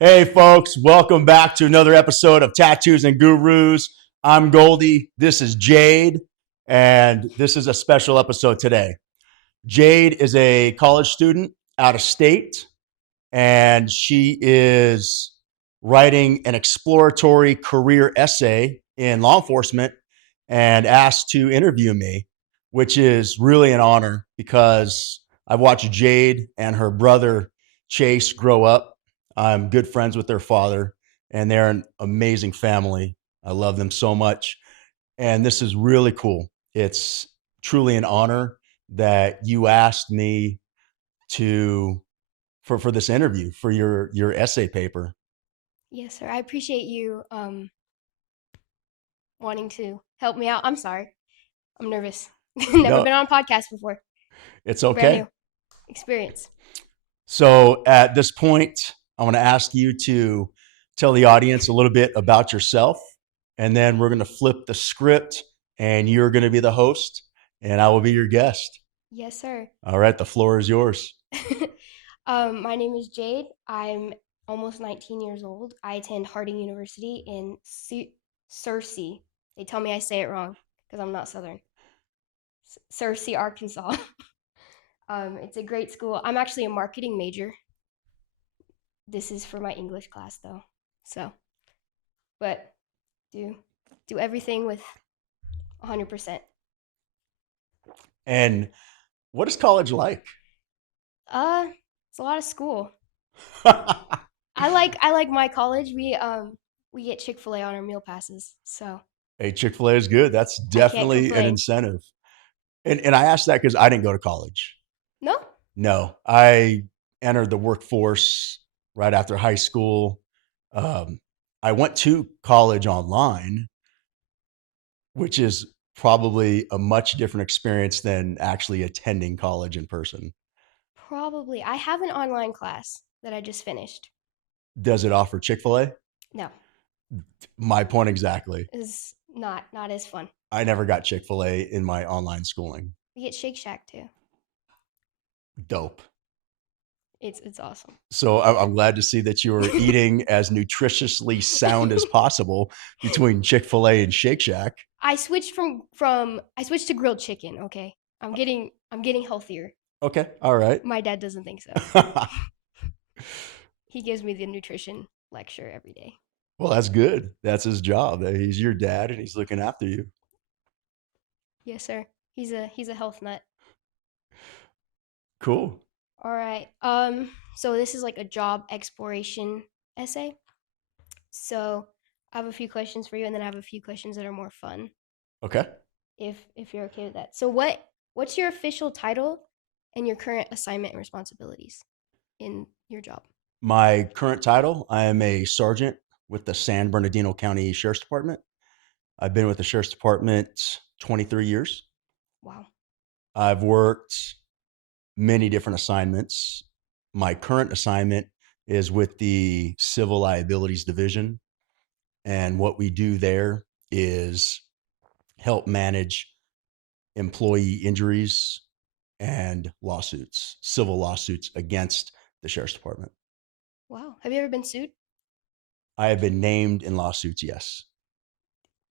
Hey, folks, welcome back to another episode of Tattoos and Gurus. I'm Goldie. This is Jade, and this is a special episode today. Jade is a college student out of state, and she is writing an exploratory career essay in law enforcement and asked to interview me, which is really an honor because I've watched Jade and her brother Chase grow up. I'm good friends with their father, and they're an amazing family. I love them so much. And this is really cool. It's truly an honor that you asked me to for this interview for your essay paper. Yes, sir. I appreciate you wanting to help me out. I'm sorry. I'm nervous. Never No, been on a podcast before. it's Brand okay. new experience. So at this point, I want to ask you to tell the audience a little bit about yourself, and then we're going to flip the script, and you're going to be the host, and I will be your guest. Yes, sir. All right, the floor is yours. My name is Jade. I'm almost 19 years old. I attend Harding University in Searcy. They tell me I say it wrong because I'm not Southern. Searcy, Arkansas. It's a great school. I'm actually a marketing major. This is for my English class though. So, but do do everything with 100%. And what is college like? It's a lot of school. I like my college. We get Chick-fil-A on our meal passes. So Hey, Chick-fil-A is good. That's I can't definitely an complain. incentive. And I asked that because I didn't go to college. No? No, I entered the workforce right after high school. Um, I went to college online, which is probably a much different experience than actually attending college in person. Probably. I have an online class that I just finished. Does it offer Chick-fil-A? No, My point exactly. is not as fun. I never got Chick-fil-A in my online schooling. We get Shake Shack too. Dope. It's awesome. So I'm glad to see that you are eating as nutritiously sound as possible between Chick-fil-A and Shake Shack. I switched from I switched to grilled chicken, okay? I'm getting healthier. Okay, all right. My dad doesn't think so. He gives me the nutrition lecture every day. Well, that's good. That's his job. He's your dad and he's looking after you. Yes, sir. He's a health nut. Cool. All right. So this is like a job exploration essay. So I have a few questions for you, and then I have a few questions that are more fun, Okay. if you're okay with that. So what's your official title and your current assignment and responsibilities in your job? My current title, I am a sergeant with the San Bernardino County Sheriff's Department. I've been with the Sheriff's Department 23 years. Wow. I've worked many different assignments. My current assignment is with the Civil Liabilities Division. And what we do there is help manage employee injuries and lawsuits, civil lawsuits against the Sheriff's Department. Wow. Have you ever been sued? I have been named in lawsuits, yes.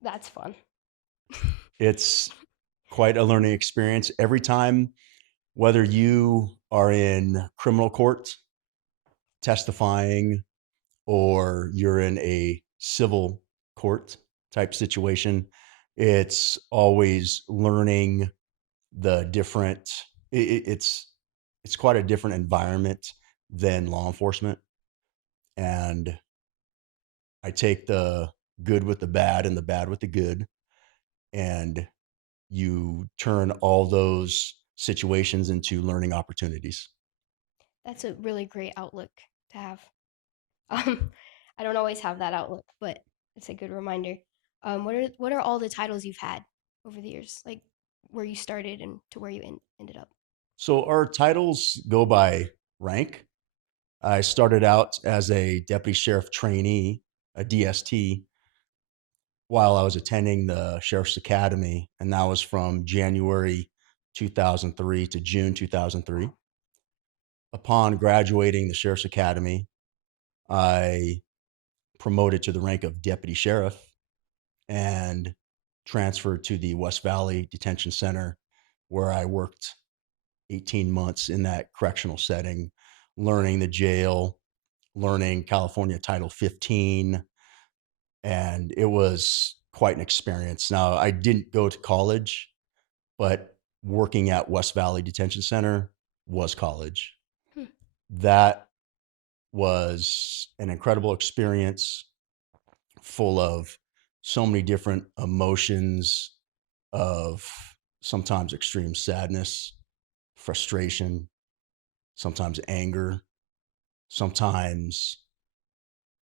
That's fun. It's quite a learning experience. Every time, whether you are in criminal court testifying or you're in a civil court type situation, it's always learning the different it's quite a different environment than law enforcement, and I take the good with the bad and the bad with the good, and you turn all those situations into learning opportunities. That's a really great outlook to have. Um, I don't always have that outlook, but it's a good reminder. What are all the titles you've had over the years, like where you started and to where you ended up? So our titles go by rank. I started out as a deputy sheriff trainee, a DST, while I was attending the Sheriff's Academy, and that was from January 2003 to June 2003. Upon graduating the Sheriff's Academy, I promoted to the rank of deputy sheriff and transferred to the West Valley Detention Center, where I worked 18 months in that correctional setting, learning the jail, learning California Title 15. And it was quite an experience. Now, I didn't go to college, but working at West Valley Detention Center was college. Hmm. That was an incredible experience, full of so many different emotions of sometimes extreme sadness, frustration, sometimes anger, sometimes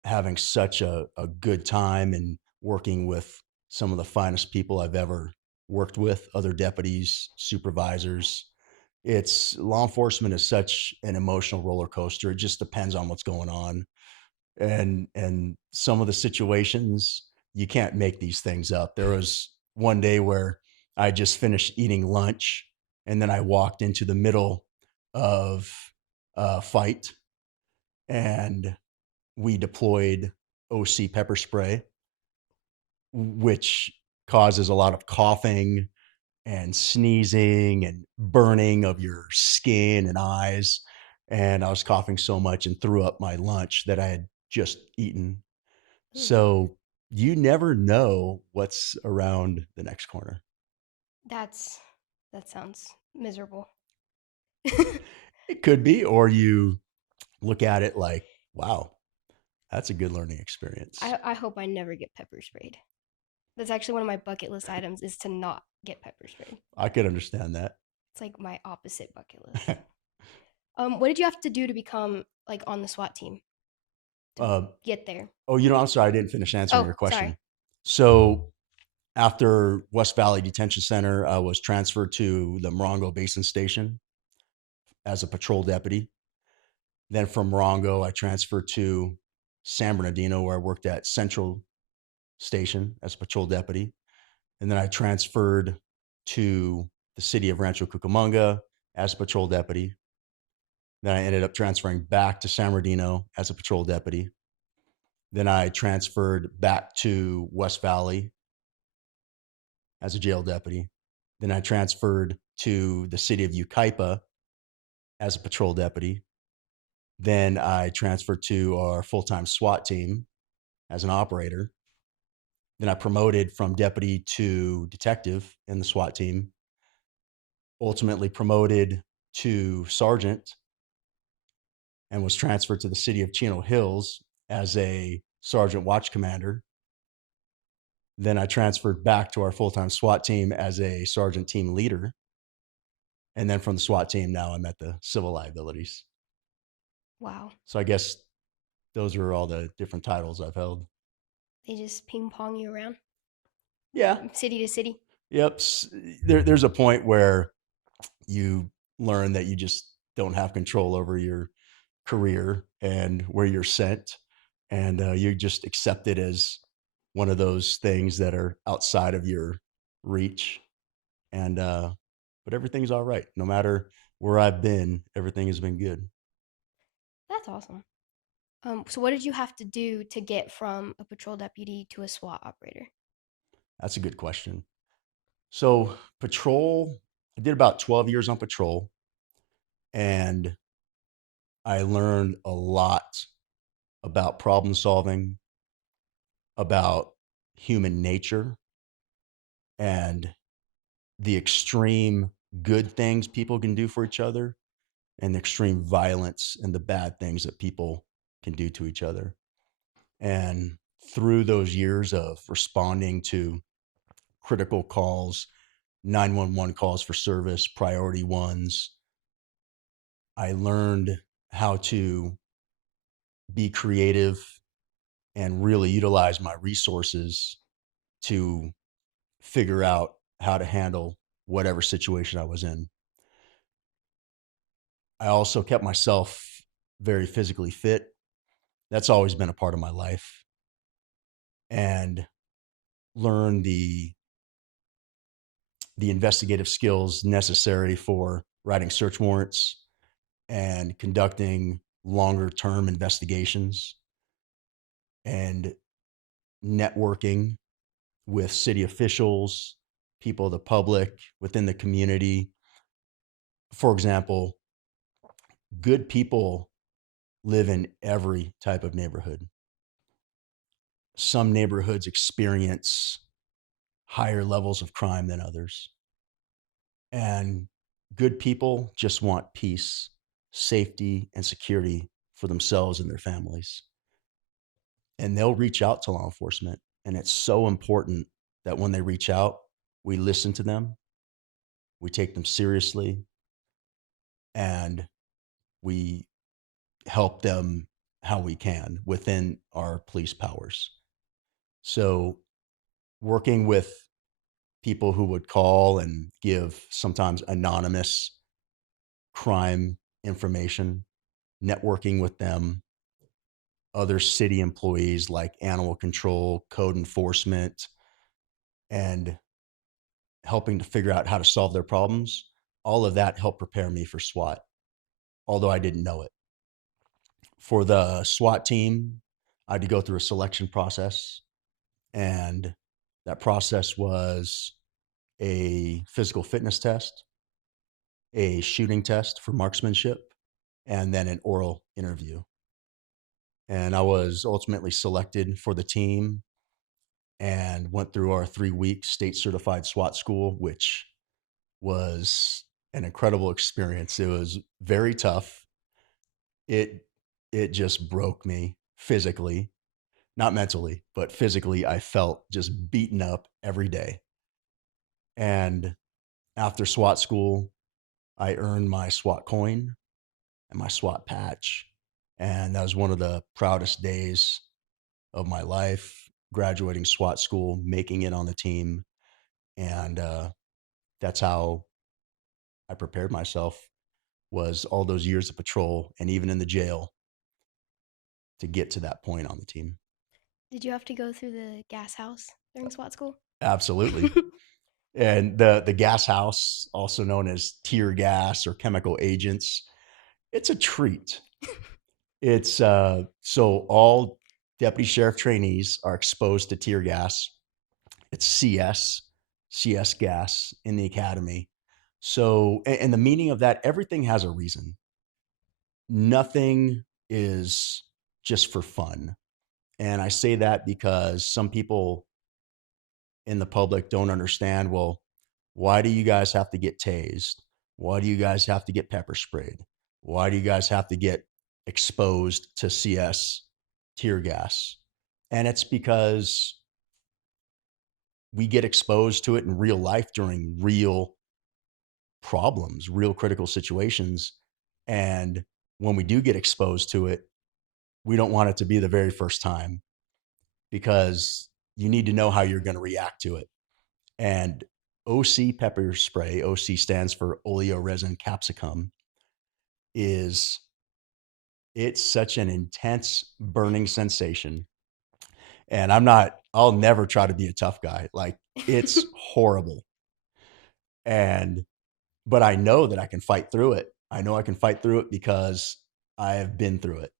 having such a good time and working with some of the finest people I've ever worked with, other deputies, supervisors. It's law enforcement is such an emotional roller coaster. It just depends on what's going on. And some of the situations you can't make these things up. There was one day where I just finished eating lunch and then I walked into the middle of a fight and we deployed OC pepper spray, which causes a lot of coughing and sneezing and burning of your skin and eyes. And I was coughing so much and threw up my lunch that I had just eaten. Hmm. So you never know what's around the next corner. That's that sounds miserable. It could be, or you look at it like, wow, that's a good learning experience. I hope I never get pepper sprayed. That's actually one of my bucket list items is to not get pepper sprayed. I could understand that. It's like my opposite bucket list. What did you have to do to become like on the SWAT team to uh, get there? oh, I'm sorry, I didn't finish answering Oh, your sorry. question. So after West Valley Detention Center, I was transferred to the Morongo Basin Station as a patrol deputy. Then from Morongo, I transferred to San Bernardino, where I worked at Central Station as a patrol deputy. And then I transferred to the city of Rancho Cucamonga as a patrol deputy. Then I ended up transferring back to San Bernardino as a patrol deputy. Then I transferred back to West Valley as a jail deputy. Then I transferred to the city of Yucaipa as a patrol deputy. Then I transferred to our full-time SWAT team as an operator. Then I promoted from deputy to detective in the SWAT team, ultimately promoted to sergeant and was transferred to the city of Chino Hills as a sergeant watch commander. Then I transferred back to our full-time SWAT team as a sergeant team leader. And then from the SWAT team, now I'm at the civil liabilities. Wow. So I guess those are all the different titles I've held. They just ping pong you around Yeah. from city to city. Yep. There's a point where you learn that you just don't have control over your career and where you're sent. And you just accept it as one of those things that are outside of your reach. And, but everything's all right. No matter where I've been, everything has been good. That's awesome. So what did you have to do to get from a patrol deputy to a SWAT operator? That's a good question. So, patrol, I did about 12 years on patrol and I learned a lot about problem solving, about human nature, and the extreme good things people can do for each other, and the extreme violence and the bad things that people can do to each other. And through those years of responding to critical calls, 911 calls for service, priority ones, I learned how to be creative and really utilize my resources to figure out how to handle whatever situation I was in. I also kept myself very physically fit. That's always been a part of my life, and learned the investigative skills necessary for writing search warrants and conducting longer term investigations. and networking with city officials, people of the public, within the community. For example, good people live in every type of neighborhood. Some neighborhoods experience higher levels of crime than others. And good people just want peace, safety, and security for themselves and their families. And they'll reach out to law enforcement. And it's so important that when they reach out, we listen to them, we take them seriously, and we help them how we can within our police powers. So, working with people who would call and give sometimes anonymous crime information, networking with them, other city employees like animal control, code enforcement, and helping to figure out how to solve their problems. All of that helped prepare me for SWAT, although I didn't know it. For the SWAT team, I had to go through a selection process, and that process was a physical fitness test, a shooting test for marksmanship, and then an oral interview. And I was ultimately selected for the team and went through our 3 week state certified SWAT school, which was an incredible experience. It was very tough. It it just broke me physically, not mentally, but physically. I felt just beaten up every day. And after SWAT school, I earned my SWAT coin and my SWAT patch. And that was one of the proudest days of my life, graduating SWAT school, making it on the team. And that's how I prepared myself, was all those years of patrol and even in the jail to get to that point on the team. Did you have to go through the gas house during SWAT school? Absolutely. And the gas house, also known as tear gas or chemical agents, it's a treat. It's so all deputy sheriff trainees are exposed to tear gas. It's CS gas in the academy. So, and the meaning of that, everything has a reason. Nothing is just for fun. And I say that because some people in the public don't understand, well, why do you guys have to get tased? Why do you guys have to get pepper sprayed? Why do you guys have to get exposed to CS tear gas? And it's because we get exposed to it in real life during real problems, real critical situations. And when we do get exposed to it, we don't want it to be the very first time, because you need to know how you're going to react to it. And OC pepper spray, OC stands for oleoresin capsicum, is it's such an intense burning sensation. And I'll never try to be a tough guy. Like, it's horrible. And, but I know that I can fight through it. I know I can fight through it because I have been through it.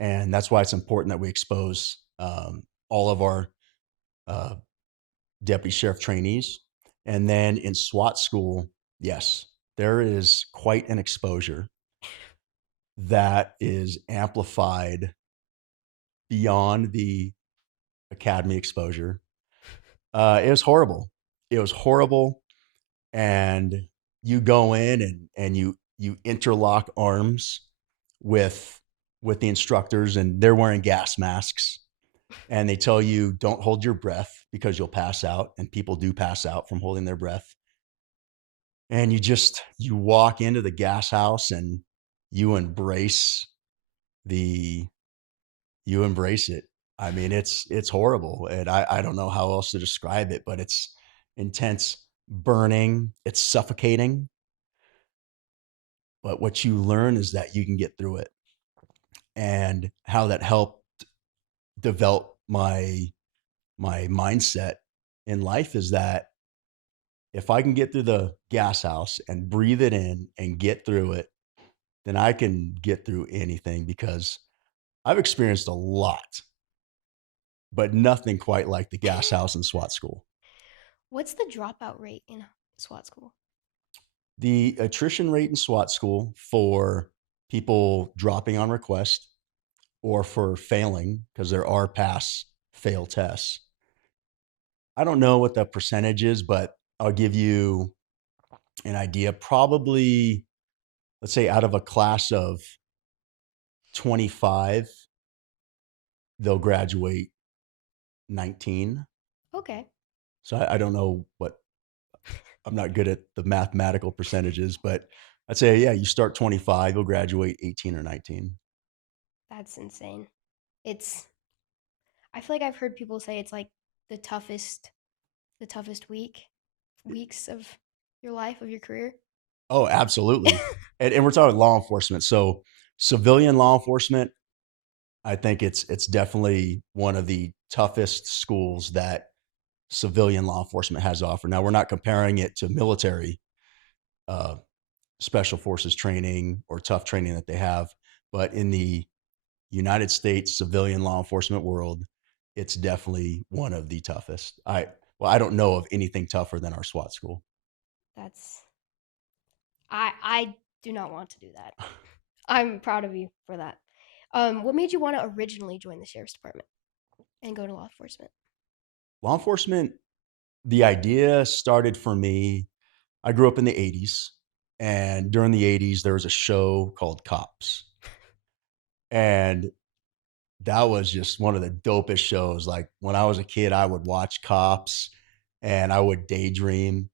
And that's why it's important that we expose all of our uh, deputy sheriff trainees. And then in SWAT school, yes, there is quite an exposure that is amplified beyond the academy exposure. It was horrible. It was horrible. And you go in and you interlock arms with with the instructors, and they're wearing gas masks, and they tell you don't hold your breath because you'll pass out, and people do pass out from holding their breath. And you walk into the gas house and you embrace the you embrace it. I mean, it's horrible, and I don't know how else to describe it, but it's intense, burning, it's suffocating. But what you learn is that you can get through it, and how that helped develop my mindset in life is that if I can get through the gas house and breathe it in and get through it, then I can get through anything, because I've experienced a lot. but nothing quite like the gas house and SWAT school. What's the dropout rate in SWAT school? The attrition rate in SWAT school for people dropping on request or for failing, because there are pass fail tests. I don't know what the percentage is, but I'll give you an idea. Probably, let's say out of a class of 25, they'll graduate 19. Okay, So I don't know what, I'm not good at the mathematical percentages, but I'd say, yeah, you start 25, you'll graduate 18 or 19. that's insane. It's I feel like I've heard people say it's like the toughest the toughest weeks of your life, of your career. Oh, absolutely. And we're talking law enforcement. So civilian law enforcement, I think it's definitely one of the toughest schools that civilian law enforcement has to offer. Now, we're not comparing it to military uh, special forces training or tough training that they have, but in the United States civilian law enforcement world, it's definitely one of the toughest. I don't know of anything tougher than our SWAT school. That's I do not want to do that. I'm proud of you for that. What made you want to originally join the sheriff's department and go to law enforcement? Law enforcement, the idea started for me. I grew up in the 80s, and during the 80s, there was a show called Cops. And that was just one of the dopest shows. Like when I was a kid, I would watch Cops and I would daydream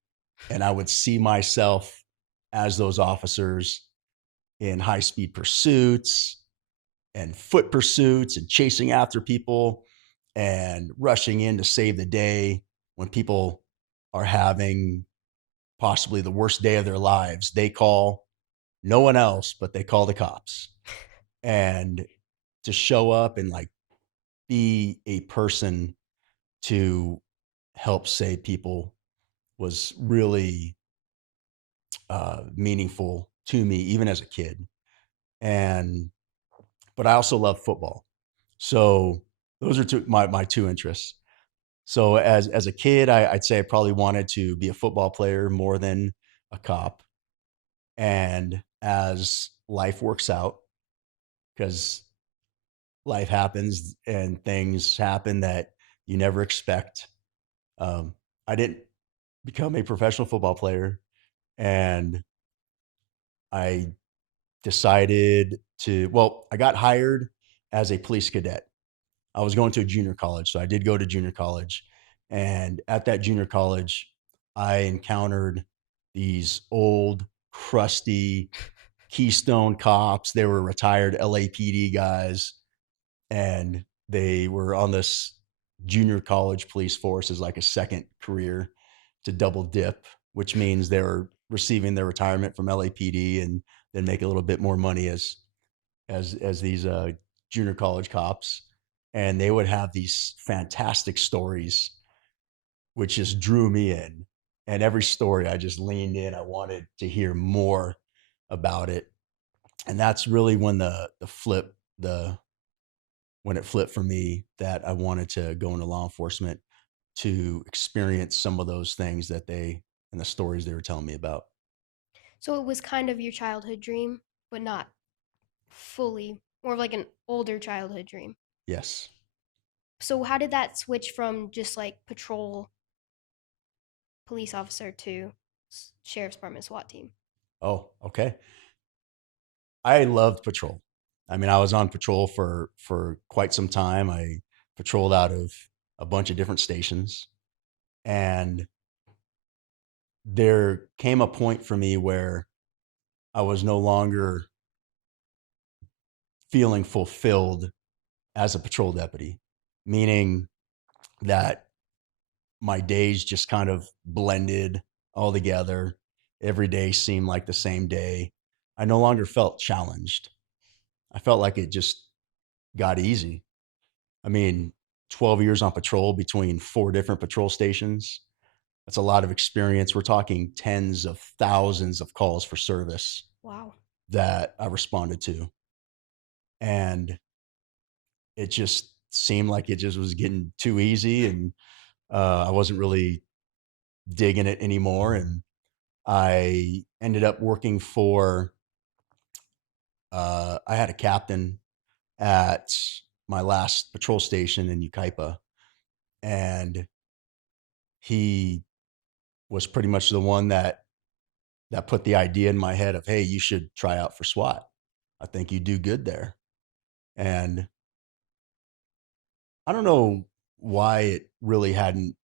and I would see myself as those officers in high speed pursuits and foot pursuits and chasing after people and rushing in to save the day when people are having possibly the worst day of their lives. They call no one else, but they call the cops. And to show up and like be a person to help save people was really meaningful to me, even as a kid. And but I also love football, so those are my two interests. So as a kid, I'd say I probably wanted to be a football player more than a cop. And as life works out, because life happens and things happen that you never expect, I didn't become a professional football player, and I decided to, well, I got hired as a police cadet. I was going to a junior college, so I did go to junior college. And at that junior college, I encountered these old, crusty Keystone cops. They were retired LAPD guys, and they were on this junior college police force as like a second career to double dip, which means they were receiving their retirement from LAPD and then make a little bit more money as these junior college cops. And they would have these fantastic stories, which just drew me in. And every story, I just leaned in. I wanted to hear more about it. And that's really when the when it flipped for me that I wanted to go into law enforcement to experience some of those things that they and the stories they were telling me about. So it was kind of your childhood dream, but not fully, more of like an older childhood dream. Yes. So how did that switch from just like patrol police officer to sheriff's department SWAT team? Oh, okay. I loved patrol. I mean, I was on patrol for quite some time. I patrolled out of a bunch of different stations, and there came a point for me where I was no longer feeling fulfilled as a patrol deputy, meaning that my days just kind of blended all together. Every day seemed like the same day. I no longer felt challenged. I felt like it just got easy. I mean, 12 years on patrol between four different patrol stations. That's a lot of experience. We're talking tens of thousands of calls for service Wow. that I responded to. And it just seemed like it just was getting too easy, and I wasn't really digging it anymore. And I ended up working for, I had a captain at my last patrol station in Ukaipa, and he was pretty much the one that put the idea in my head of, hey, you should try out for SWAT. I think you do good there. And I don't know why it really hadn't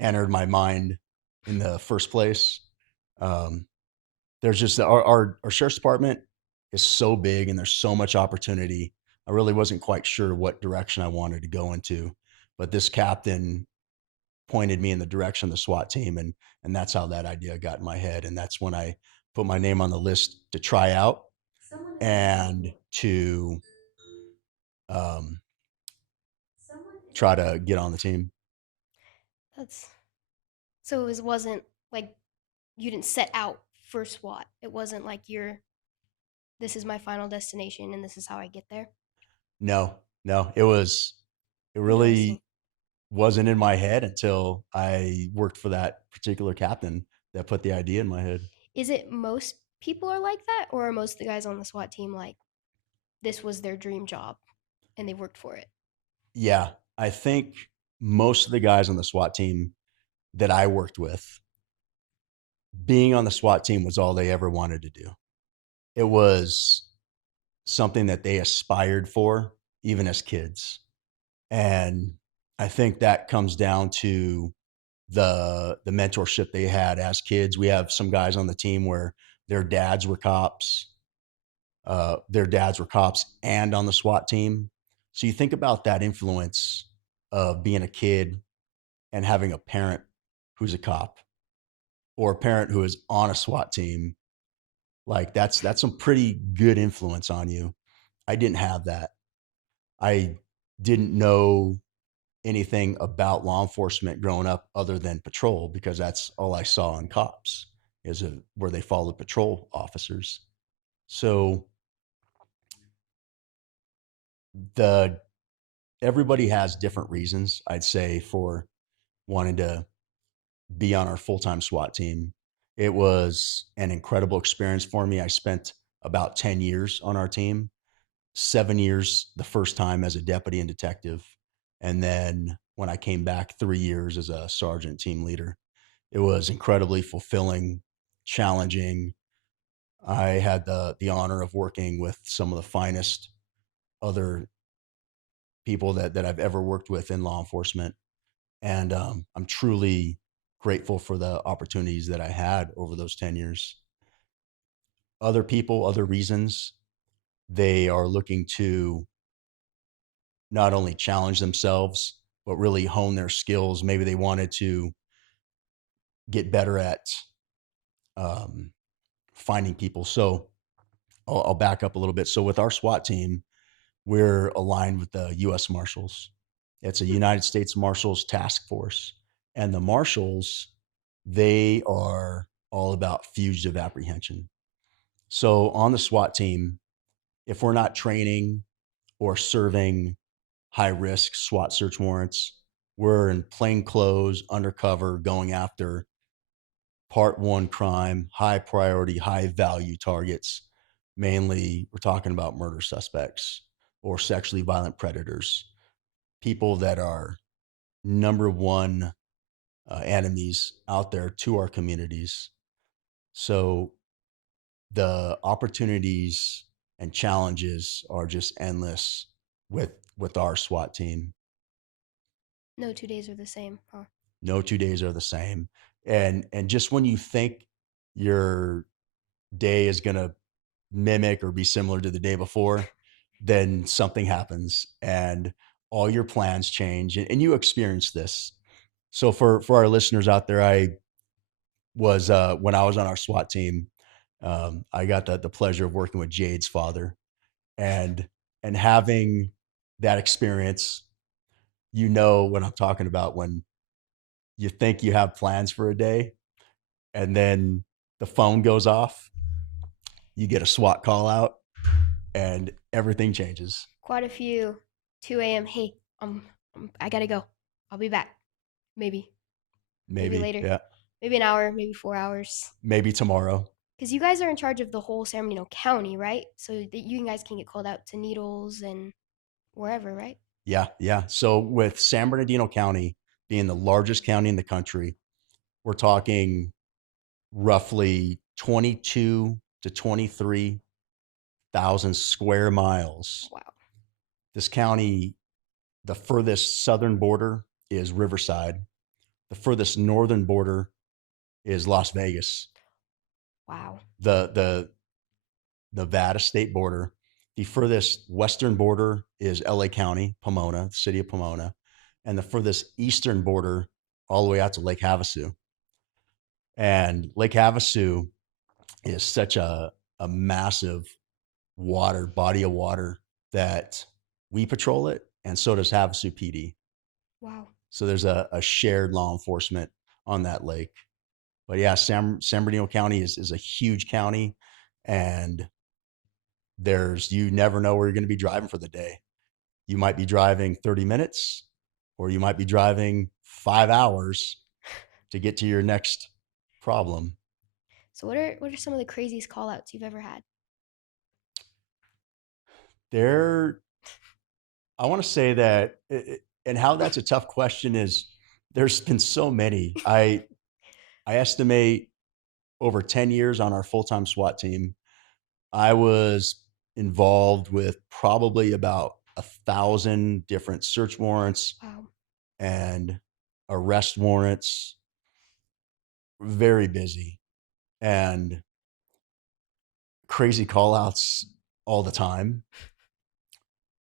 entered my mind in the first place. Um, there's just our sheriff's department is so big and there's so much opportunity. I really wasn't quite sure what direction I wanted to go into, but this captain pointed me in the direction of the SWAT team, and that's how that idea got in my head, and that's when I put my name on the list to try out and to um, try to get on the team. That's so wasn't like you didn't set out for SWAT. It wasn't like this is my final destination and this is how I get there. No, no, it Interesting. really wasn't in my head until I worked for that particular captain that put the idea in my head. Is it most people are like that, or are most of the guys on the SWAT team like this was their dream job and they worked for it? Yeah, I think most of the guys on the SWAT team that I worked with, being on the SWAT team was all they ever wanted to do. It was something that they aspired for even as kids. And I think that comes down to the mentorship they had as kids. We have some guys on the team where their dads were cops. Their dads were cops and on the SWAT team. So you think about that influence of being a kid and having a parent who's a cop or a parent who is on a SWAT team. Like that's some pretty good influence on you. I didn't have that. I didn't know anything about law enforcement growing up other than patrol because that's all I saw in cops where they followed patrol officers. So the everybody has different reasons, I'd say, for wanting to be on our full-time SWAT team. It was an incredible experience for me. I spent about 10 years on our team, 7 years the first time as a deputy and detective. And then when I came back, 3 years as a sergeant team leader. It was incredibly fulfilling, challenging. I had the honor of working with some of the finest other people that I've ever worked with in law enforcement. And I'm truly grateful for the opportunities that I had over those 10 years. Other people, other reasons, they are looking to not only challenge themselves, but really hone their skills. Maybe they wanted to get better at um, finding people. So I'll back up a little bit. So with our SWAT team, we're aligned with the U.S. Marshals. It's a Hmm. United States Marshals task force. And the Marshals, they are all about fugitive apprehension. So on the SWAT team, if we're not training or serving high risk SWAT search warrants, we're in plain clothes, undercover, going after part one crime, high priority, high value targets. Mainly, we're talking about murder suspects or sexually violent predators, people that are number one enemies out there to our communities. So the opportunities and challenges are just endless with our SWAT team. No 2 days are the same, huh? No 2 days are the same. And just when you think your day is going to mimic or be similar to the day before, then something happens and all your plans change, and you experience this. So for our listeners out there, I was when I was on our SWAT team, I got the pleasure of working with Jade's father, and having that experience, you know what I'm talking about when you think you have plans for a day and then the phone goes off, you get a SWAT call out and everything changes. Quite a few 2 a.m. Hey, I gotta go. I'll be back. Maybe. Maybe Maybe, later. yeah, Maybe an hour, maybe 4 hours. maybe tomorrow. Because you guys are in charge of the whole San Bernardino County, right? So that you guys can get called out to Needles and wherever, right? Yeah, yeah. So with San Bernardino County being the largest county in the country, we're talking roughly 22 to 23,000 square miles. Wow. This county, the furthest southern border is Riverside. The furthest northern border is Las Vegas. Wow. The Nevada state border. The furthest western border is LA County, Pomona, the city of Pomona, and the furthest eastern border all the way out to Lake Havasu. And Lake Havasu is such a massive body of water that we patrol it, and so does Havasu PD. Wow. So there's a shared law enforcement on that lake. But yeah, San Bernardino County is a huge county, and you never know where you're going to be driving for the day. You might be driving 30 minutes, or you might be driving 5 hours to get to your next problem. So what are some of the craziest call outs you've ever had? There, I want to say that, and how that's a tough question is there's been so many. I estimate over 10 years on our full-time SWAT team, I was involved with probably about 1,000 different search warrants Wow. and arrest warrants. Very busy and crazy call outs all the time.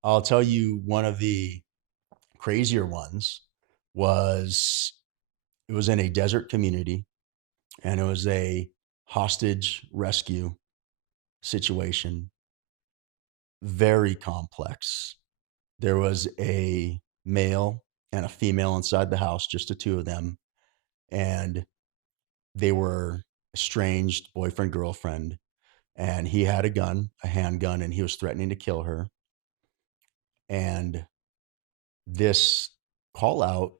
I'll tell you one of the crazier ones was it was in a desert community, and it was a hostage rescue situation. Very complex. There was a male and a female inside the house, just the two of them. And they were estranged boyfriend, girlfriend. And he had a gun, a handgun, and he was threatening to kill her. And this call out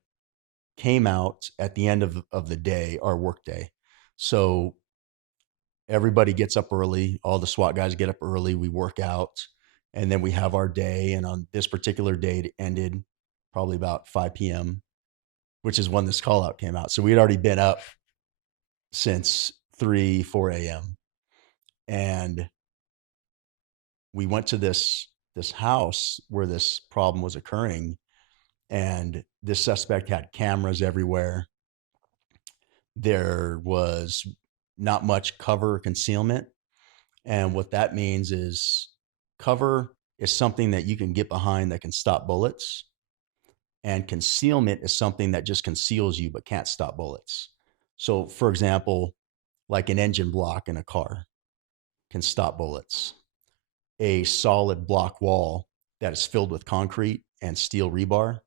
came out at the end of the day, our work day. So everybody gets up early. All the SWAT guys get up early. We work out, and then we have our day. And on this particular day, it ended probably about 5 p.m., which is when this call out came out. So we had already been up since 3, 4 a.m. And we went to this house where this problem was occurring. And this suspect had cameras everywhere. There was not much cover or concealment. And what that means is cover is something that you can get behind that can stop bullets. And concealment is something that just conceals you but can't stop bullets. So, for example, like an engine block in a car can stop bullets. A solid block wall that is filled with concrete and steel rebar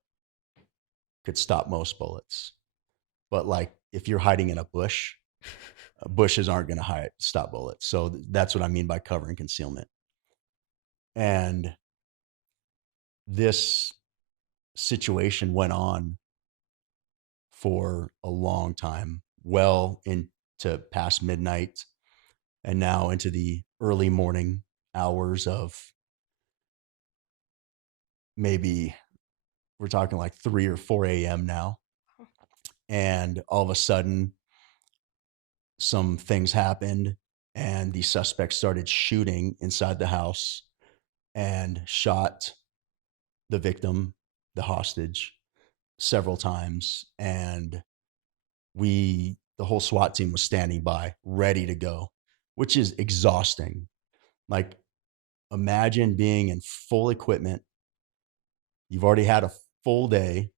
could stop most bullets. But like if you're hiding in a bush, bushes aren't going to stop bullets. So that's what I mean by cover and concealment. And this situation went on for a long time, well into past midnight, and now into the early morning hours of maybe we're talking like 3 or 4 a.m. now. And all of a sudden, some things happened, and the suspect started shooting inside the house and shot the victim, the hostage, several times. And the whole SWAT team was standing by, ready to go, which is exhausting. Like, imagine being in full equipment. You've already had a full day.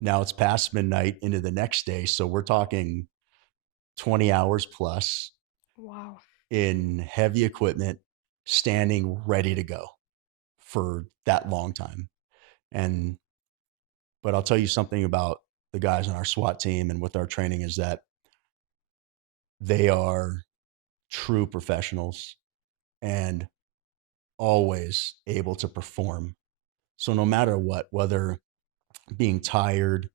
Now it's past midnight into the next day. So we're talking 20 hours plus Wow. in heavy equipment, standing ready to go for that long time. And, but I'll tell you something about the guys on our SWAT team and with our training is that they are true professionals and always able to perform. So no matter what, whether being tired,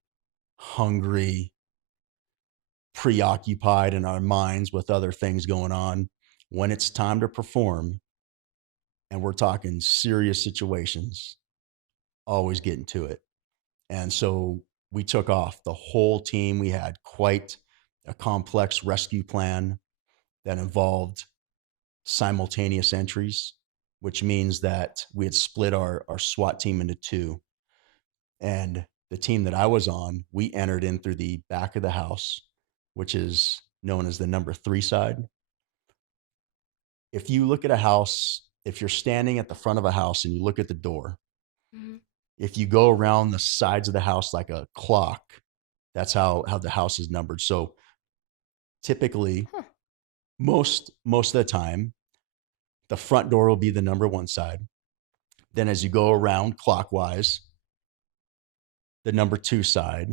hungry, preoccupied in our minds with other things going on, when it's time to perform, and we're talking serious situations, always getting to it. And so we took off the whole team. We had quite a complex rescue plan that involved simultaneous entries, which means that we had split our SWAT team into two. And the team that I was on, we entered in through the back of the house, which is known as the number 3 side. If you look at a house, if you're standing at the front of a house and you look at the door, Mm-hmm. if you go around the sides of the house like a clock, that's how the house is numbered. So typically, Huh. most of the time, the front door will be the number 1 side. Then as you go around clockwise, the number 2 side,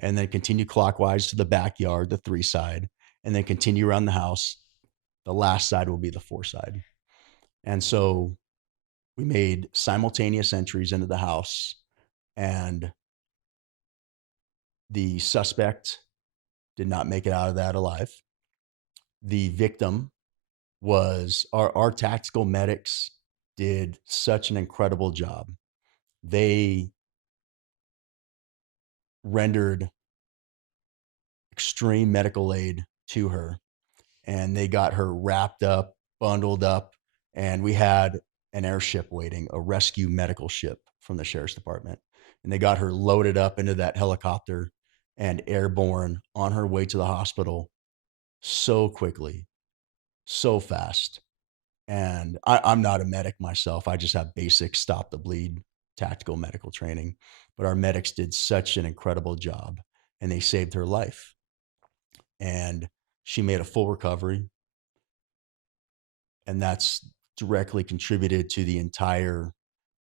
and then continue clockwise to the backyard, the 3 side, and then continue around the house. The last side will be the 4 side. And so we made simultaneous entries into the house, and the suspect did not make it out of that alive. The victim was our tactical medics did such an incredible job. They rendered extreme medical aid to her, and they got her wrapped up, bundled up, and we had an airship waiting, a rescue medical ship from the sheriff's department. And they got her loaded up into that helicopter and airborne on her way to the hospital so quickly, so fast. And I'm not a medic myself. I just have basic stop the bleed tactical medical training. But our medics did such an incredible job, and they saved her life. And she made a full recovery. And that's directly contributed to the entire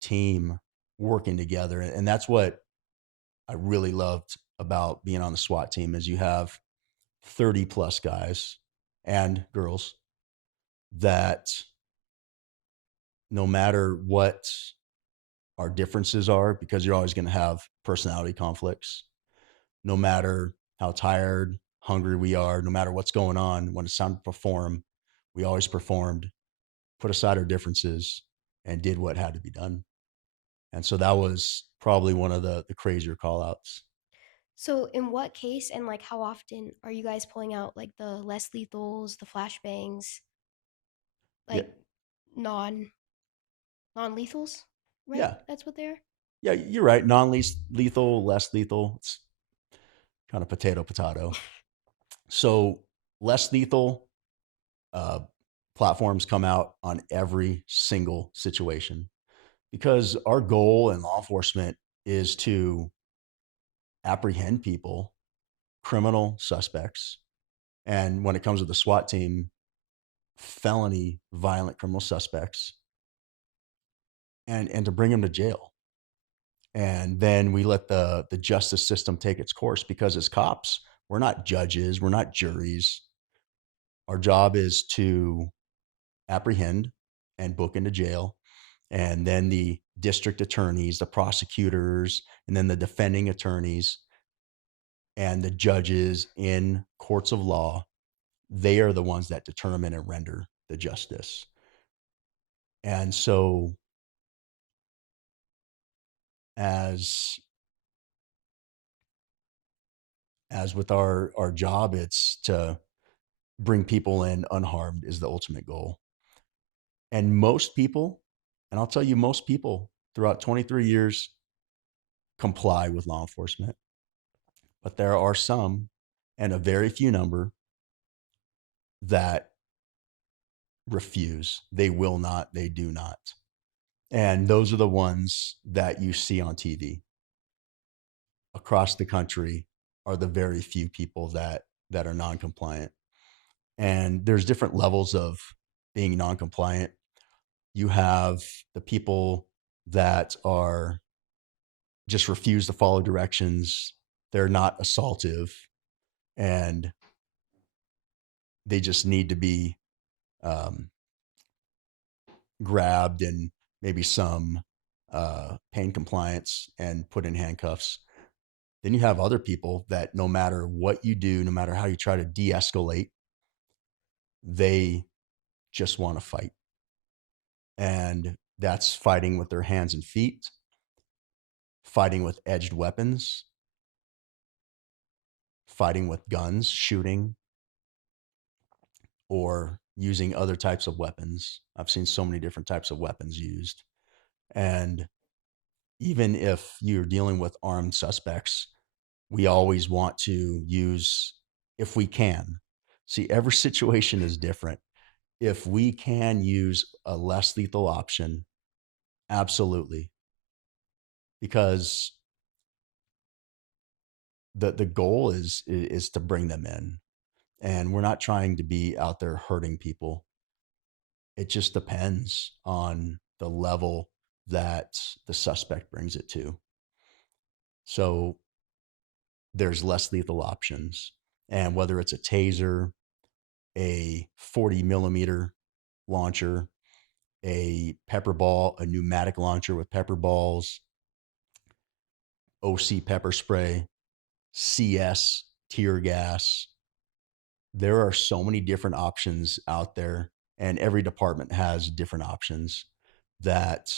team working together. And that's what I really loved about being on the SWAT team is you have 30 plus guys and girls that no matter what our differences are, because you're always going to have personality conflicts, no matter how tired, hungry we are, no matter what's going on, when it's time to perform, we always performed, put aside our differences, and did what had to be done. And so that was probably one of the crazier call outs. So, in what case and like how often are you guys pulling out like the less lethals, the flashbangs, Yeah. like non non-lethals, right? Yeah. That's what they are. Yeah. You're right. Non lethal, less lethal. It's kind of potato. So less lethal uh, platforms come out on every single situation because our goal in law enforcement is to apprehend people, criminal suspects. And when it comes to the SWAT team, felony violent criminal suspects and to bring them to jail. And then we let the justice system take its course because as cops, we're not judges, we're not juries. Our job is to apprehend and book into jail. And then the district attorneys, the prosecutors, and then the defending attorneys and the judges in courts of law, they are the ones that determine and render the justice. And so as as with our job, it's to bring people in unharmed is the ultimate goal. And most people, and I'll tell you, most people throughout 23 years comply with law enforcement, but there are some and a very few number that refuse. They will not, they do not. And those are the ones that you see on TV across the country are the very few people that are non-compliant. And there's different levels of being non-compliant. You have the people that are just refuse to follow directions. They're not assaultive and they just need to be um, grabbed and maybe some pain compliance and put in handcuffs. Then you have other people that no matter what you do, no matter how you try to de-escalate, they just want to fight. And that's fighting with their hands and feet, fighting with edged weapons, fighting with guns, shooting, or using other types of weapons. I've seen so many different types of weapons used. And even if you're dealing with armed suspects, we always want to use, if we can, see, every situation is different. If we can use a less lethal option, absolutely. Because the goal is to bring them in. And we're not trying to be out there hurting people. It just depends on the level that the suspect brings it to. So there's less lethal options. And whether it's a taser, a 40 millimeter launcher, a pepper ball, a pneumatic launcher with pepper balls, OC pepper spray, CS tear gas. There are so many different options out there, and every department has different options that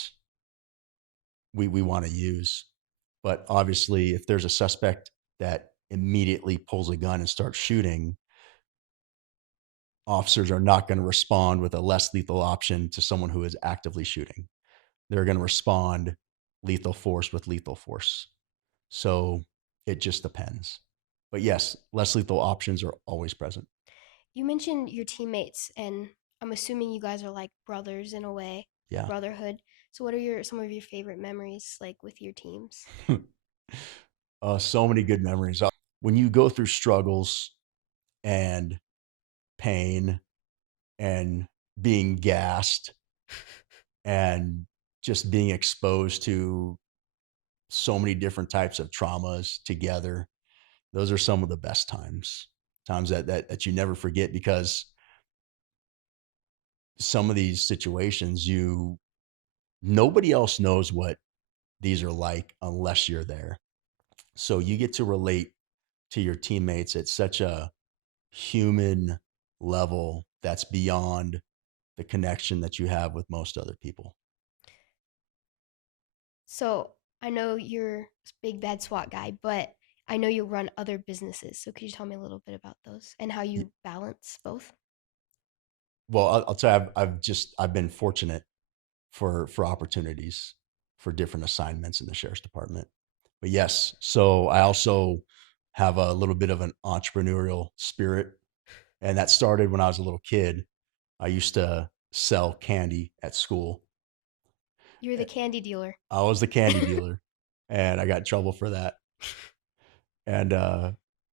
we want to use. But obviously, if there's a suspect that immediately pulls a gun and starts shooting, officers are not going to respond with a less lethal option to someone who is actively shooting. They're going to respond lethal force with lethal force. So it just depends. But yes, less lethal options are always present. You mentioned your teammates, and I'm assuming you guys are like brothers in a way, a Yeah. brotherhood. So, what are some of your favorite memories like with your teams? So many good memories. When you go through struggles and pain and being gassed and just being exposed to so many different types of traumas together, those are some of the best times, times that you never forget, because some of these situations, nobody else knows what these are like unless you're there. So you get to relate to your teammates at such a human level that's beyond the connection that you have with most other people. So, I know you're a big bad SWAT guy, but I know you run other businesses. So, could you tell me a little bit about those and how you balance both? Well, I'll tell you, I've been fortunate for opportunities for different assignments in the sheriff's department. But yes, so I also have a little bit of an entrepreneurial spirit, and that started when I was a little kid. I used to sell candy at school. You're the candy dealer. I was the candy dealer, and I got in trouble for that. And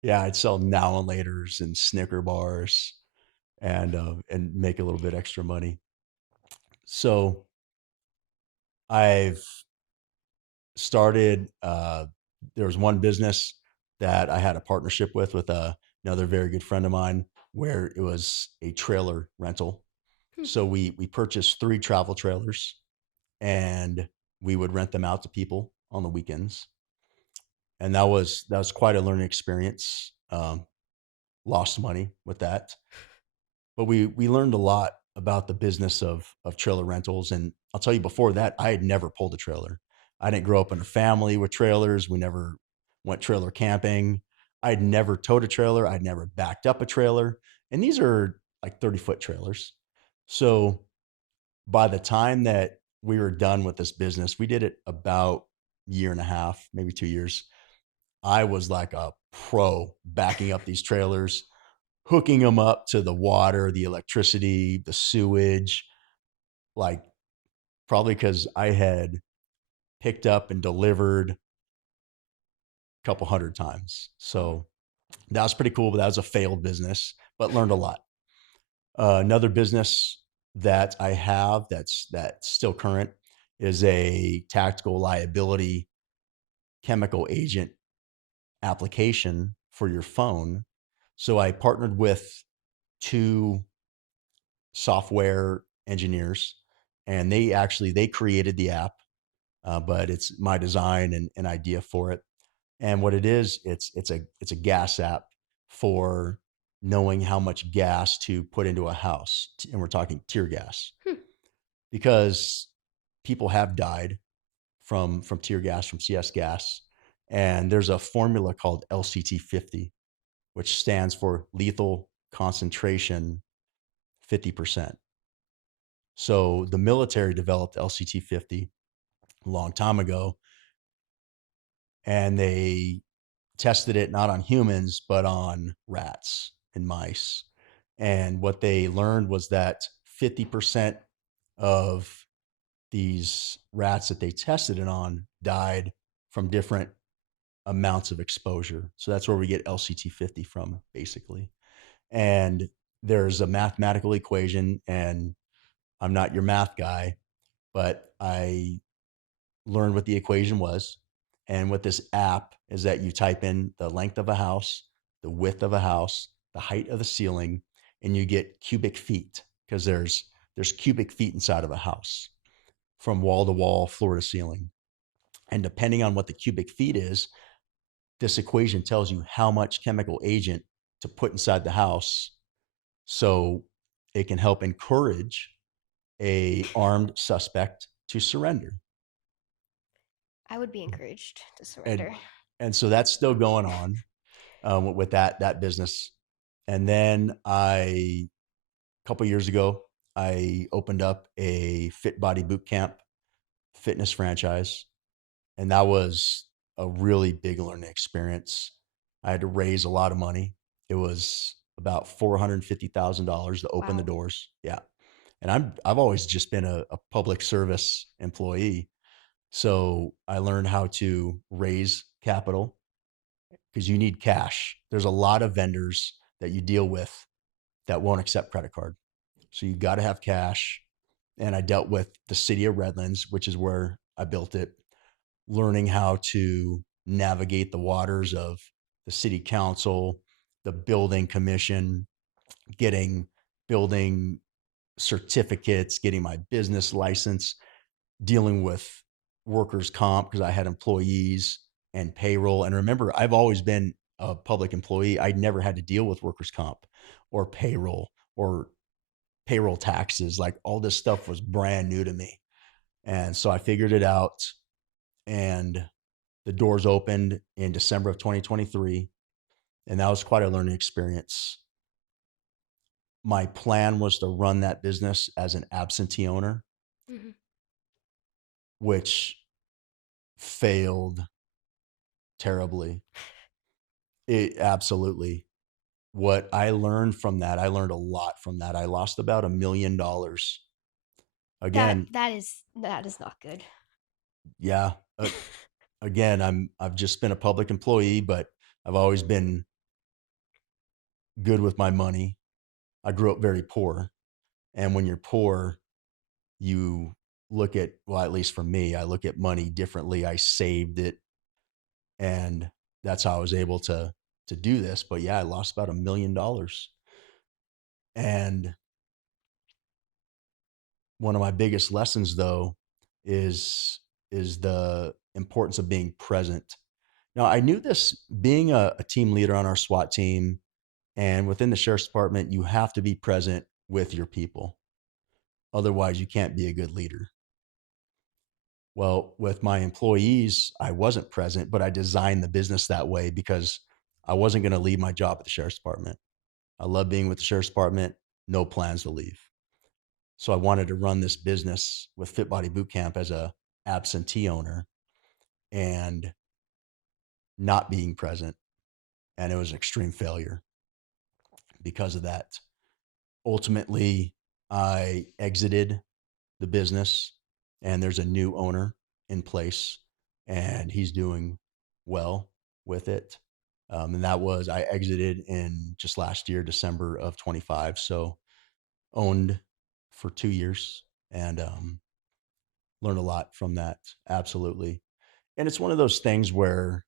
yeah, I'd sell now and laters and Snicker bars and make a little bit extra money. So I've started. There was one business that I had a partnership with another very good friend of mine, where it was a trailer rental. Hmm. So we purchased 3 travel trailers, and we would rent them out to people on the weekends. And that was quite a learning experience. Lost money with that, but we learned a lot about the business of trailer rentals. And I'll tell you, before that, I had never pulled a trailer. I didn't grow up in a family with trailers. We never went trailer camping. I'd never towed a trailer. I'd never backed up a trailer. And these are like 30-foot trailers. So by the time that we were done with this business, we did it about a year and a half, maybe 2 years. I was like a pro backing up these trailers, hooking them up to the water, the electricity, the sewage, like, probably because I had picked up and delivered a couple hundred times. Wow. So that was pretty cool, but that was a failed business, but learned a lot. Another business that I have that's still current is a tactical liability chemical agent application for your phone. So I partnered with 2 software engineers, and they created the app. but it's my design and an idea for it. And what it is, it's a gas app for knowing how much gas to put into a house, and we're talking tear gas, Hmm. because people have died from tear gas, from CS gas, and there's a formula called LCT 50, which stands for lethal concentration 50%. So the military developed LCT 50 a long time ago, and they tested it not on humans, but on rats and mice. And what they learned was that 50% of these rats that they tested it on died from different amounts of exposure. So that's where we get LCT 50 from, basically. And there's a mathematical equation, and I'm not your math guy, but I learned what the equation was. And what this app is, that you type in the length of a house, the width of a house, the height of the ceiling, and you get cubic feet, because there's cubic feet inside of a house, from wall to wall, floor to ceiling. And depending on what the cubic feet is, this equation tells you how much chemical agent to put inside the house, so it can help encourage a armed suspect to surrender. I would be encouraged to And surrender. and so that's still going on, with that business. And then a couple years ago, I opened up a Fit Body Boot Camp fitness franchise, and that was a really big learning experience. I had to raise a lot of money. It was about $450,000 to open the Wow. doors. Yeah. And I've always just been a public service employee. So I learned how to raise capital, because you need cash. There's a lot of vendors that you deal with that won't accept credit card. So you got to have cash. And I dealt with the city of Redlands, which is where I built it, learning how to navigate the waters of the city council, the building commission, getting building certificates, getting my business license, dealing with workers' comp because I had employees, and payroll. And remember, I've always been a public employee. I never had to deal with workers' comp or payroll taxes. Like, all this stuff was brand new to me. And so I figured it out, and the doors opened in December of 2023. And that was quite a learning experience. My plan was to run that business as an absentee owner, Hmm. which failed terribly. It absolutely. What I learned from that, I learned a lot from that. I lost about $1 million. That Again, that is not good. yeah. Again, I've just been a public employee, but I've always been good with my money. I grew up very poor, and when you're poor, you look at, well, at least for me, I look at money differently. I saved it, and that's how I was able to do this. But yeah, I lost about $1 million. And one of my biggest lessons, though, is is the importance of being present. Now, I knew this being a team leader on our SWAT team, and within the sheriff's department, you have to be present with your people. Otherwise, you can't be a good leader. Well, with my employees, I wasn't present, but I designed the business that way because I wasn't going to leave my job at the sheriff's department. I love being with the sheriff's department, no plans to leave. So I wanted to run this business with Fit Body Boot Camp as a absentee owner, and not being present. And it was an extreme failure because of that. Ultimately, I exited the business, and there's a new owner in place, and he's doing well with it. And that was, I exited in just last year, December of 25. So owned for 2 years, and learned a lot from that. Absolutely. And it's one of those things where,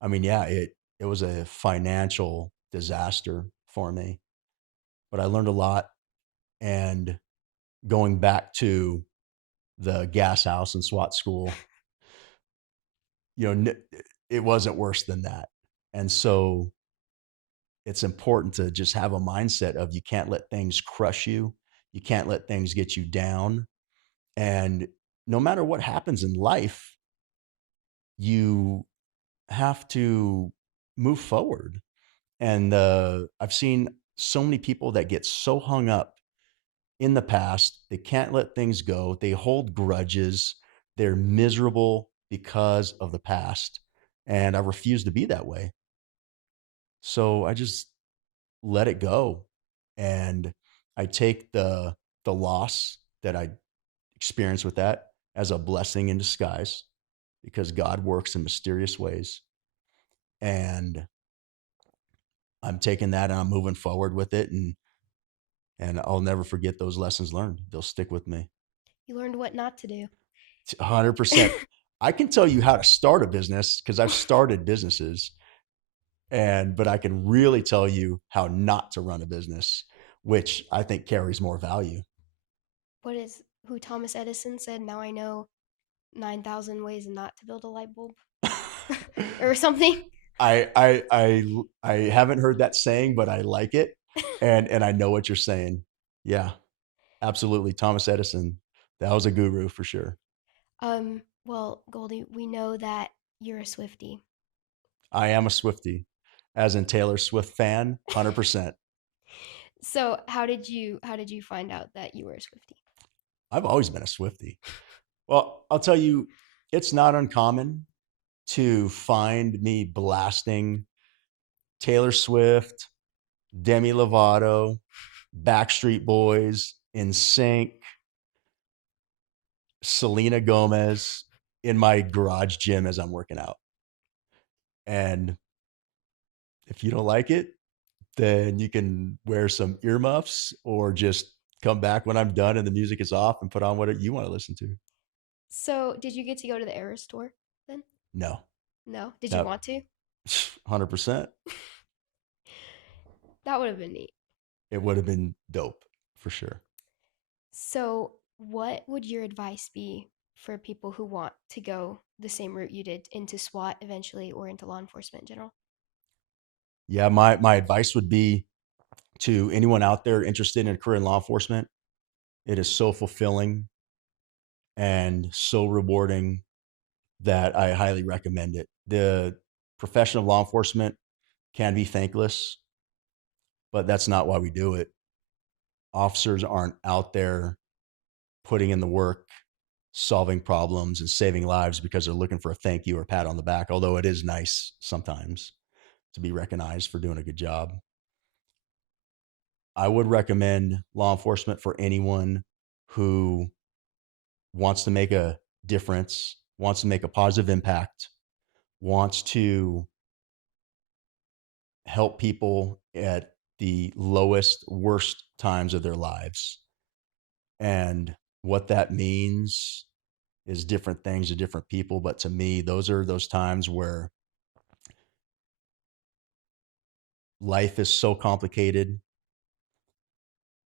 I mean, yeah, it was a financial disaster for me, but I learned a lot. And going back to the gas house and SWAT school, you know, it wasn't worse than that. And so it's important to just have a mindset of you can't let things crush you. You can't let things get you down. And no matter what happens in life, you have to move forward. And I've seen so many people that get so hung up in the past, they can't let things go. They hold grudges. They're miserable because of the past. And I refuse to be that way. So I just let it go. And I take the loss that I experienced with that as a blessing in disguise because God works in mysterious ways. And I'm taking that and I'm moving forward with it. And I'll never forget those lessons learned. They'll stick with me. You learned what not to do. 100%. I can tell you how to start a business because I've started businesses, but I can really tell you how not to run a business, which I think carries more value. What is who Thomas Edison said, now I know 9,000 ways not to build a light bulb or something. I haven't heard that saying, but I like it, and I know what you're saying. Yeah, absolutely. Thomas Edison, that was a guru for sure. Well, Goldie, we know that you're a Swiftie. I am a Swiftie, as in Taylor Swift fan, 100%. So how did you find out that you were a Swiftie? I've always been a Swiftie. Well, I'll tell you, it's not uncommon to find me blasting Taylor Swift, Demi Lovato, Backstreet Boys, NSYNC, Selena Gomez in my garage gym as I'm working out. And if you don't like it, then you can wear some earmuffs or just come back when I'm done and the music is off and put on what you want to listen to. So did you get to go to the Eras tour then? No, No. Did you no, want to? 100%. That would have been neat. It would have been dope for sure. So what would your advice be for people who want to go the same route you did into SWAT eventually or into law enforcement in general? Yeah, my advice would be to anyone out there interested in a career in law enforcement. It is so fulfilling and so rewarding that I highly recommend it. The profession of law enforcement can be thankless, but that's not why we do it. Officers aren't out there putting in the work, solving problems, and saving lives because they're looking for a thank you or a pat on the back, although it is nice sometimes to be recognized for doing a good job. I would recommend law enforcement for anyone who wants to make a difference, wants to make a positive impact, wants to help people at the lowest, worst times of their lives. And what that means is different things to different people. But to me, those are those times where life is so complicated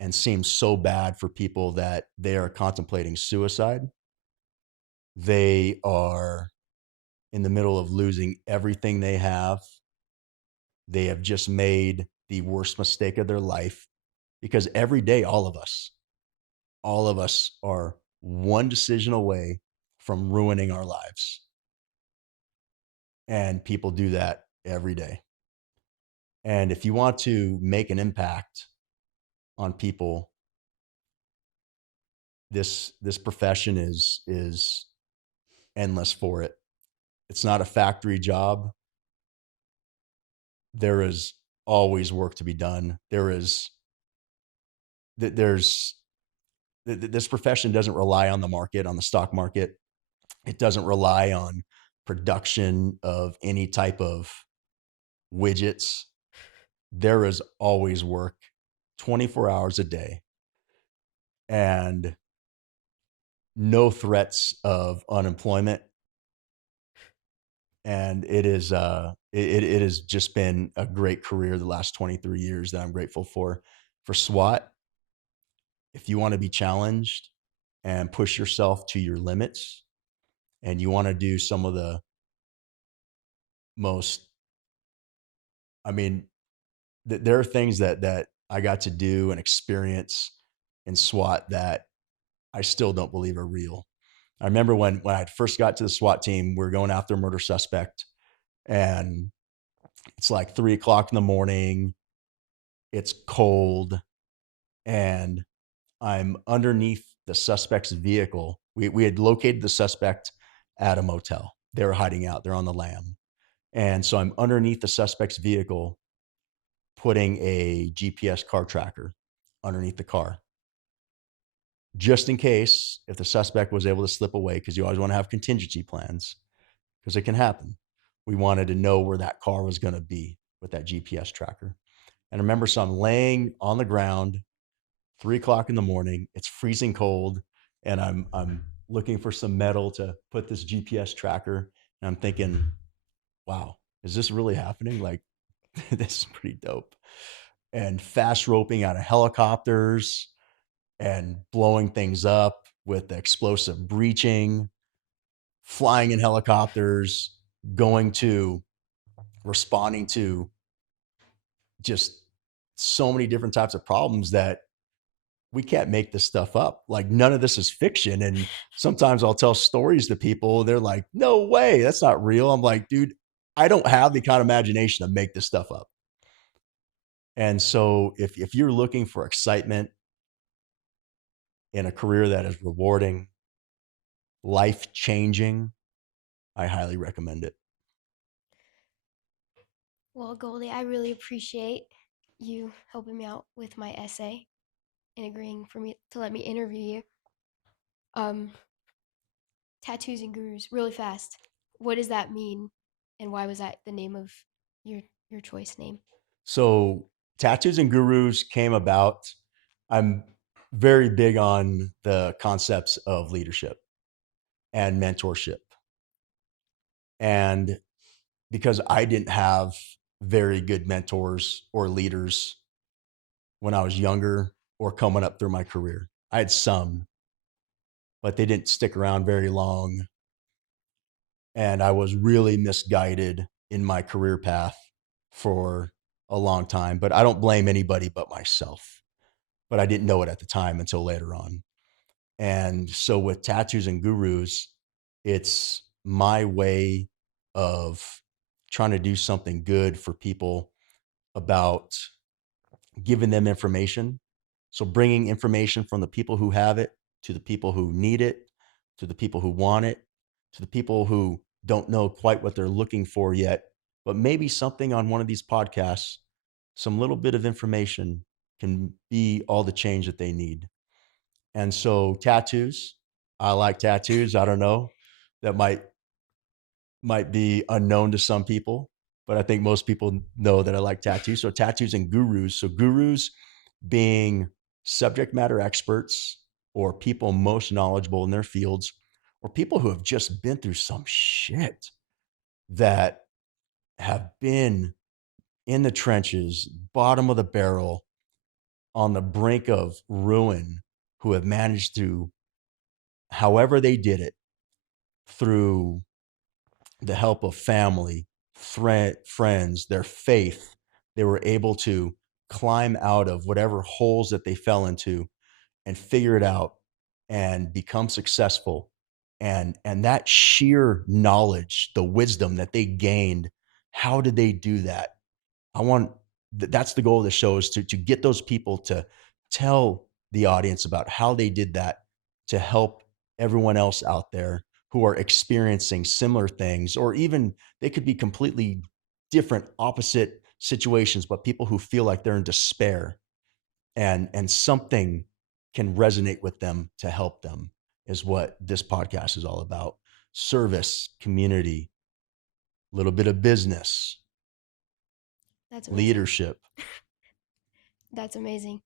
and seems so bad for people that they are contemplating suicide. They are in the middle of losing everything they have. They have just made the worst mistake of their life because every day, all of us are one decision away from ruining our lives. And people do that every day. And if you want to make an impact on people, this profession is endless for it. It's not a factory job. There is always work to be done. There's this profession doesn't rely on the market, on the stock market. It doesn't rely on production of any type of widgets. There is always work 24 hours a day and no threats of unemployment. And it has just been a great career the last 23 years that I'm grateful for. For SWAT, if you want to be challenged and push yourself to your limits and you want to do some of the most, I mean, there are things that I got to do and experience in SWAT that I still don't believe are real. I remember when I first got to the SWAT team, we were going after a murder suspect, and it's like 3 o'clock in the morning. It's cold, and I'm underneath the suspect's vehicle. We had located the suspect at a motel. They were hiding out. They're on the lam. And so I'm underneath the suspect's vehicle, putting a GPS car tracker underneath the car, just in case if the suspect was able to slip away, because you always want to have contingency plans, because it can happen. We wanted to know where that car was going to be with that GPS tracker. And I remember, so I'm laying on the ground, 3 o'clock in the morning. It's freezing cold, and I'm looking for some metal to put this GPS tracker. And I'm thinking, wow, is this really happening? Like, this is pretty dope. And fast roping out of helicopters and blowing things up with explosive breaching, flying in helicopters, going to responding to just so many different types of problems that we can't make this stuff up. Like, none of this is fiction. And sometimes I'll tell stories to people. They're like, no way, that's not real. I'm like, dude, I don't have the kind of imagination to make this stuff up. And so if you're looking for excitement in a career that is rewarding, life changing, I highly recommend it. Well, Goldie, I really appreciate you helping me out with my essay and agreeing for me to let me interview you. Um, Tattoos and Gurus, really fast. What does that mean, and why was that the name of your your choice name? So, tattoos and gurus came about. I'm very big on the concepts of leadership and mentorship. And because I didn't have very good mentors or leaders when I was younger or coming up through my career, I had some, but they didn't stick around very long. And I was really misguided in my career path for a long time. But I don't blame anybody but myself. But I didn't know it at the time until later on. And so with tattoos and gurus, it's my way of trying to do something good for people about giving them information. So bringing information from the people who have it to the people who need it, to the people who want it, to the people who don't know quite what they're looking for yet, but maybe something on one of these podcasts, some little bit of information can be all the change that they need. And so tattoos, I like tattoos. I don't know. That might be unknown to some people, but I think most people know that I like tattoos. So tattoos and gurus. So gurus being subject matter experts or people most knowledgeable in their fields, or people who have just been through some shit, that have been in the trenches, bottom of the barrel, on the brink of ruin, who have managed to, however they did it, through the help of family, friends, their faith, they were able to climb out of whatever holes that they fell into and figure it out and become successful. And that sheer knowledge, the wisdom that they gained, how did they do that? I want That's the goal of the show, is to get those people to tell the audience about how they did that, to help everyone else out there who are experiencing similar things, or even they could be completely different, opposite situations, but people who feel like they're in despair, and something can resonate with them to help them, is what this podcast is all about. Service, community, a little bit of business, That's amazing. leadership. That's amazing.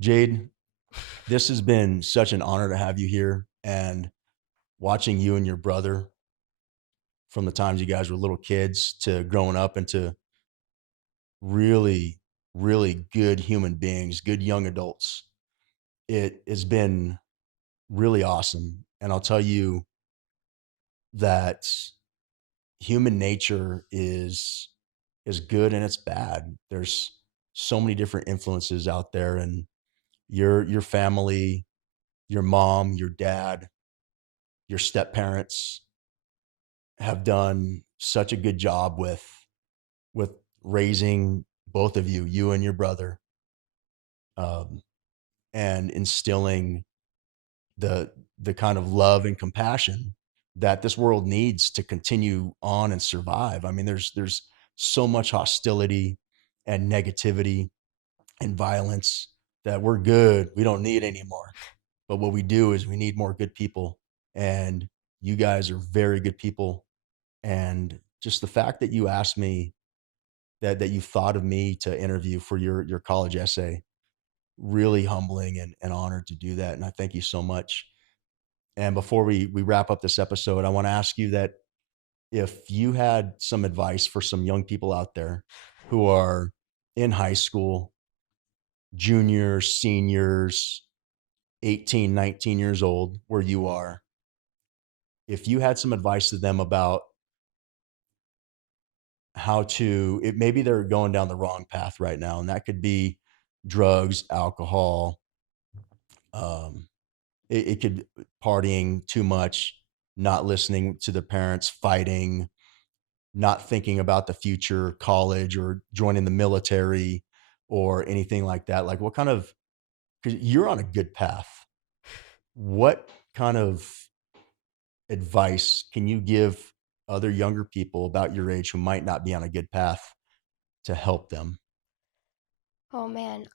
Jade, this has been such an honor to have you here, and watching you and your brother from the times you guys were little kids to growing up into really, really good human beings, good young adults. It has been really awesome. And I'll tell you that human nature is good and it's bad. There's so many different influences out there, and your family, your mom, your dad, your step parents have done such a good job with raising both of you, you and your brother, um, and instilling the kind of love and compassion that this world needs to continue on and survive. I mean, there's so much hostility and negativity and violence that we're good. We don't need anymore. But what we do is we need more good people. And you guys are very good people. And just the fact that you asked me that you thought of me to interview for your college essay, really humbling and honored to do that. And I thank you so much. And before we wrap up this episode, I want to ask you that if you had some advice for some young people out there who are in high school, juniors, seniors, 18, 19 years old, where you are, if you had some advice to them about how to, it maybe they're going down the wrong path right now, and that could be drugs, alcohol, um, it could partying too much, not listening to the parents, fighting, not thinking about the future, college or joining the military or anything like that. Like what kind of, because you're on a good path. What kind of advice can you give other younger people about your age who might not be on a good path to help them? Oh man.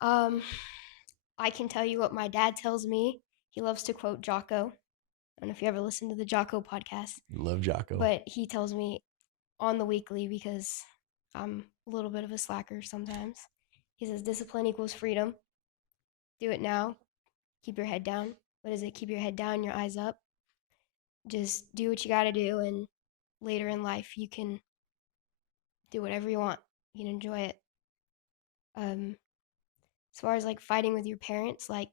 I can tell you what my dad tells me. He loves to quote Jocko. I don't know if you ever listened to the Jocko podcast, Love Jocko. but he tells me on the weekly because I'm a little bit of a slacker sometimes. He says discipline equals freedom. Do it now. Keep your head down. What is it? Keep your head down, your eyes up. Just do what you got to do, and later in life you can do whatever you want. You can enjoy it. Um, as far as like fighting with your parents, like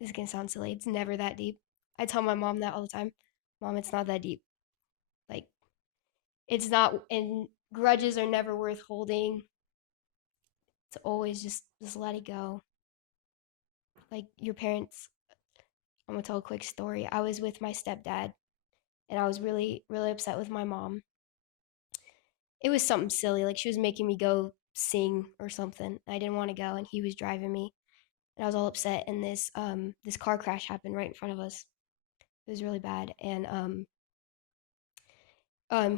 this can sound silly. It's never that deep. I tell my mom that all the time. Mom, it's not that deep. Like it's not, and grudges are never worth holding. It's always just let it go. Like your parents. I'm gonna tell a quick story. I was with my stepdad, and I was really upset with my mom. It was something silly, like she was making me go sing or something. I didn't want to go, and he was driving me, and I was all upset. And this car crash happened right in front of us. It was really bad, and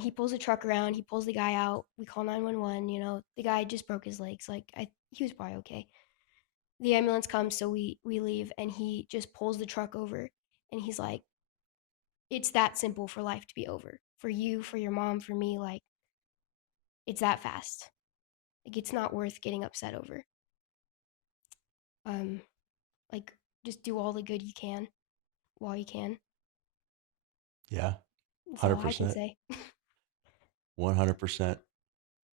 he pulls the truck around. He pulls the guy out. We call 911. You know, the guy just broke his legs. Like he was probably okay. The ambulance comes, so we leave, and he just pulls the truck over, and he's like, "It's that simple for life to be over for you, for your mom, for me. Like it's that fast. Like it's not worth getting upset over. Um, like just do all the good you can while you can." Yeah, That's all I can 100%. say. 100%.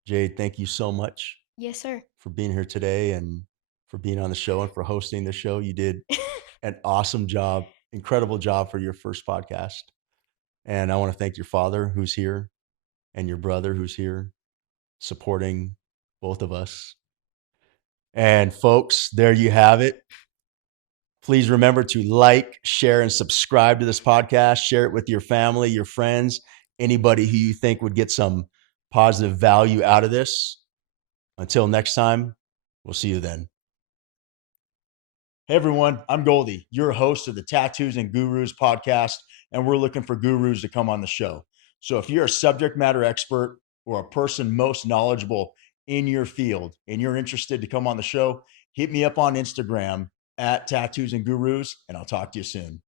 Jade, thank you so much Yes, sir. for being here today and for being on the show and for hosting the show. You did an awesome job, incredible job for your first podcast. And I want to thank your father who's here and your brother who's here supporting both of us. And folks, there you have it. Please remember to like, share, and subscribe to this podcast. Share it with your family, your friends, anybody who you think would get some positive value out of this. Until next time, we'll see you then. Hey everyone, I'm Goldie, your host of the Tattoos and Gurus podcast, and we're looking for gurus to come on the show. So if you're a subject matter expert or a person most knowledgeable in your field and you're interested to come on the show, hit me up on Instagram at Tattoos and Gurus, and I'll talk to you soon.